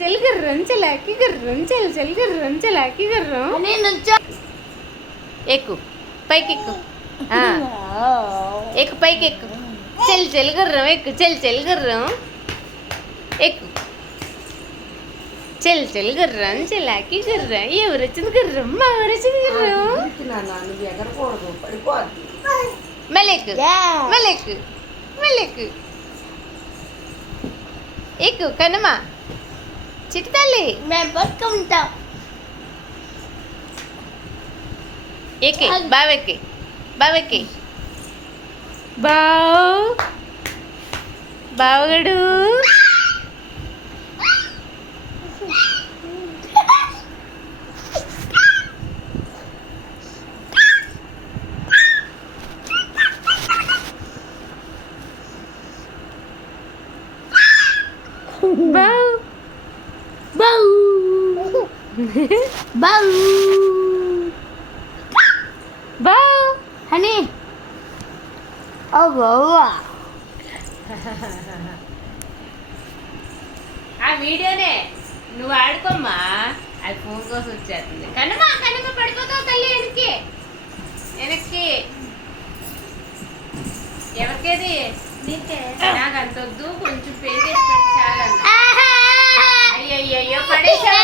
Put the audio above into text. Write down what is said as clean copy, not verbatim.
చెల్ గుర్రం చెలాకి గుర్రం చెల్ చెల్ గుర్రం చెలాకి గుర్రం ఎక్కు పైకి ఎక్కు ఎక్కు పైకి ఎక్కు చెల్ చెల్ గుర్రం ఎక్కు చెల్ చెల్ గుర్రం ఎక్కు చెల్ చెల్ గుర్రం చెలాకి గుర్రం ఎవరు వచ్చింది గుర్రం మా ఎవరు వచ్చింది గుర్రం మెలెక్కు మెలెక్కు మెలెక్కు ఎక్కు కనుమ చిట్టి తల్లి మేము పట్టుకుంటాం ఎక్కి బావెక్కి బావెక్కి బావ్ బావగడు బావ్ బావ్ బావ్ బావ్ హనీ అవ్వ ఆ వీడియోనే నువ్వు ఆడుకోమ్మా అది ఫోన్ కోసం వచ్చేస్తుంది కనుమా కనుమ పడిపోతావు తల్లి వెనక్కి వెనక్కి ఎవరికేది నాకు అంత వద్దు కొంచెం పేరు చాలన్న అయ్యయ్యో పడేసా